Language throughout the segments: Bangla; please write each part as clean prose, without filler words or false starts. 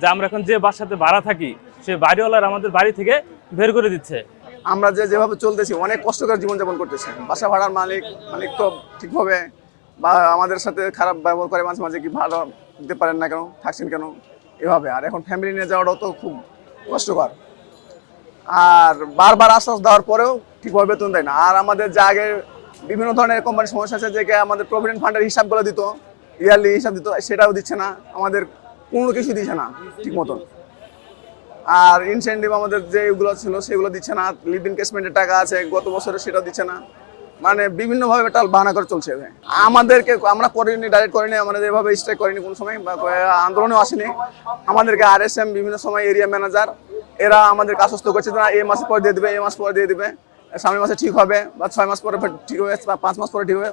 যে আমরা এখন যে বাসাতে ভাড়া থাকি সে বাড়িওয়ালার আমাদের বাড়ি থেকে বের করে দিচ্ছে। আমরা যেভাবে চলতেছি অনেক কষ্টকর জীবনযাপন করতেছি। বাসা ভাড়ার মালিক তো ঠিকভাবে বা আমাদের সাথে খারাপ ব্যবহার করে, মাঝে মাঝে কি ভালো দিতে পারেন না কেন, থাকছেন কেন এভাবে। আর এখন ফ্যামিলি নিয়ে যাওয়াটাও তো খুব কষ্টকর। আর বারবার আশ্বাস দেওয়ার পরেও ঠিকভাবে বেতন দেয় না। আর আমাদের যে আগে বিভিন্ন ধরনের কোম্পানির সমস্যা আছে, যে আমাদের প্রভিডেন্ট ফান্ডের হিসাবগুলো দিত, ইয়ারলি হিসাব দিত, সেটাও দিচ্ছে না আমাদের, কোনো কিছু দিচ্ছে না ঠিক মতন। আর ইনসেন্টিভ আমাদের যেগুলো ছিল সেগুলো দিচ্ছে না। লিভ ইনকেসমেন্টের টাকা আছে গত বছরে, সেটাও দিচ্ছে না। মানে বিভিন্নভাবে টাল বাহানা করে চলছে। আমাদেরকে আমরা করিনি, ডাইরেক্ট করিনি, আমাদের এভাবে স্ট্রাইক করিনি কোনো সময়, বা আন্দোলনেও আসেনি। আমাদেরকে RSM বিভিন্ন সময় এরিয়া ম্যানেজার এরা আমাদের আশ্বস্ত করছে না এই মাসে পরে দিয়ে দেবে, এই মাস পরে দিয়ে দেবে, সামনের মাসে ঠিক হবে, বা 6 মাস পরে ঠিক হবে, বা 5 মাস পরে ঠিক হবে।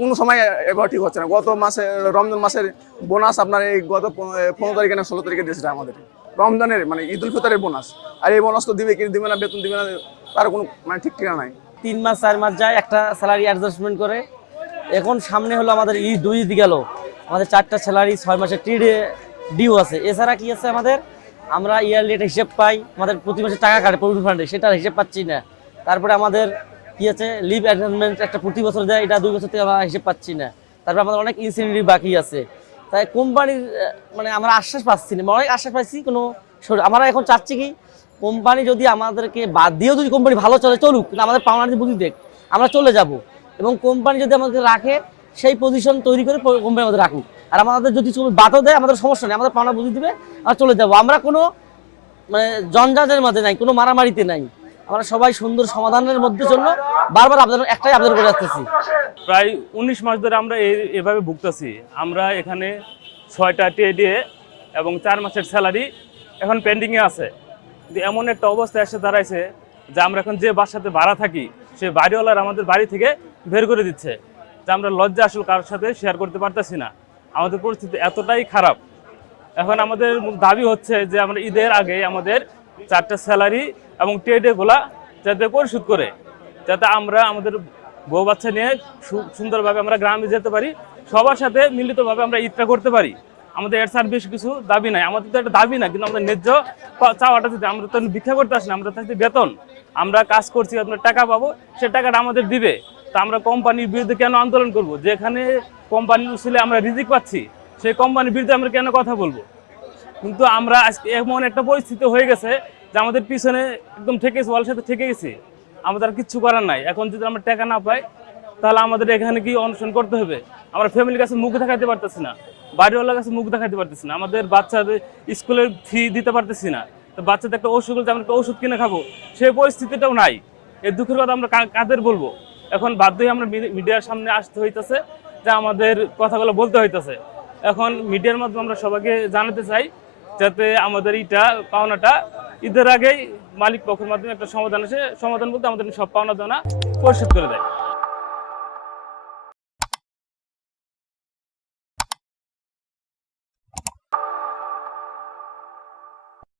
কোনো সময় এবার ঠিক হচ্ছে না। গত মাসে রমজান মাসের বোনাস আপনার এই গত 15 তারিখে না 16 তারিখে দিয়েছিল আমাদের, রমজানের মানে ঈদ উল ফিতরের বোনাস। আর এই বোনাস তো দিবে কি দিবে না, বেতন দিবে না, তার কোনো মানে ঠিক ঠিকানা নাই। 3 মাস 4 মাস যায়, একটা স্যালারি অ্যাডজাস্টমেন্ট করে। এখন সামনে হলো আমাদের ঈদ, 2 ঈদ গেল, আমাদের 4টা স্যালারি, 6 মাসের ডিউ আছে। এছাড়া কি আছে আমাদের, আমরা ইয়ারলি একটা হিসেব পাই, আমাদের প্রতি মাসে টাকা কাটে প্রভিডেন্ট ফান্ডে, সেটার হিসেব পাচ্ছি না। তারপরে আমাদের কি আছে, লিভ অ্যাডজাস্টমেন্ট একটা প্রতি বছর দেয়, এটা 2 বছর থেকে আমরা হিসেব পাচ্ছি না। তারপরে আমাদের অনেক ইনসেনটিভ বাকি আছে। তাই কোম্পানির মানে আমরা আশ্বাস পাচ্ছি না, অনেক আশ্বাস পাচ্ছি কোনো। আমরা এখন চাচ্ছি কি, কোম্পানি যদি আমাদেরকে বাদ দিয়েও যদি কোম্পানি ভালো চলুক, কিন্তু আমাদের পাওনা বুঝি দেখ, আমরা চলে যাব। এবং কোম্পানি যদি আমাদের রাখে, সেই পজিশন তৈরি করে কোম্পানি আমাদের রাখুক। আর আমাদের যদি বাদও দেয়, আমাদের সমস্যা নেই, আমাদের পাওনা বুঝি দিবে, আমরা চলে যাব। আমরা কোনো মানে জঞ্জাটের মধ্যে নাই, কোনো মারামারিতে নাই। আমরা সবাই সুন্দর সমাধানের মধ্যে জন্য বারবার একটাই আবেদন করে আসতেছি। প্রায় 19 মাস ধরে আমরা এভাবে ভুগতেছি। আমরা এখানে 6টা টিএডিএ এবং 4 মাসের স্যালারি এখন পেন্ডিংয়ে আছে। কিন্তু এমন একটা অবস্থা এসে দাঁড়াইছে যে আমরা এখন যে বাসাতে ভাড়া থাকি সে বাড়িওয়ালার আমাদের বাড়ি থেকে বের করে দিচ্ছে। যে আমরা লজ্জা আসলে কারোর সাথে শেয়ার করতে পারতেছি না। আমাদের পরিস্থিতি এতটাই খারাপ। এখন আমাদের দাবি হচ্ছে যে আমরা ঈদের আগে আমাদের 4টা স্যালারি এবং টিএডিএগুলা যাতে পরিশোধ করে, যাতে আমরা আমাদের বউ বাচ্চা নিয়ে সুন্দরভাবে আমরা গ্রামে যেতে পারি, সবার সাথে মিলিতভাবে আমরা ঈদটা করতে পারি। আমাদের এর ছাড় বেশ কিছু দাবি নাই। আমাদের তো একটা দাবি না, কিন্তু আমাদের ন্যায্য চাওয়াটা যদি, আমরা তো ভিক্ষা করতে আসি না, আমরা থাকতে বেতন, আমরা কাজ করছি, আমরা টাকা পাবো, সে টাকাটা আমাদের দিবে। তা আমরা কোম্পানির বিরুদ্ধে কেন আন্দোলন করব? যেখানে কোম্পানির উসিলে আমরা রিজিক পাচ্ছি, সেই কোম্পানির বিরুদ্ধে আমরা কেন কথা বলবো? কিন্তু আমরা আজকে এমন একটা পরিস্থিতি হয়ে গেছে যে আমাদের পিছনে একদম ঠেকেছি, ওয়ালের সাথে ঠেকে গেছি। আমাদের আর কিচ্ছু করার নাই। এখন যদি আমরা টাকা না পাই, তাহলে আমাদের এখানে কি অনশন করতে হবে? আমরা ফ্যামিলির কাছে মুখ দেখাতে পারতেছি না, বাড়িওয়ালার কাছে মুখ দেখাতে পারতেছি না, আমাদের বাচ্চাদের স্কুলের ফি দিতে পারতেছি না। তো বাচ্চাদের একটা ওষুধ হলে আমরা একটা ওষুধ কিনে খাবো, সেই পরিস্থিতিটাও নাই। এই দুঃখের কথা আমরা কাদের বলবো? এখন বাধ্য হয়ে আমরা মিডিয়ার সামনে আসতে হইতেছে, যে আমাদের কথাগুলো বলতে হইতেছে। এখন মিডিয়ার মাধ্যমে আমরা সবাইকে জানাতে চাই, যাতে আমাদের এইটা পাওনাটা ঈদের আগেই মালিক পক্ষের মাধ্যমে একটা সমাধান আসে। সমাধান বলতে আমাদের সব পাওনা দানা পরিশোধ করে দেয়।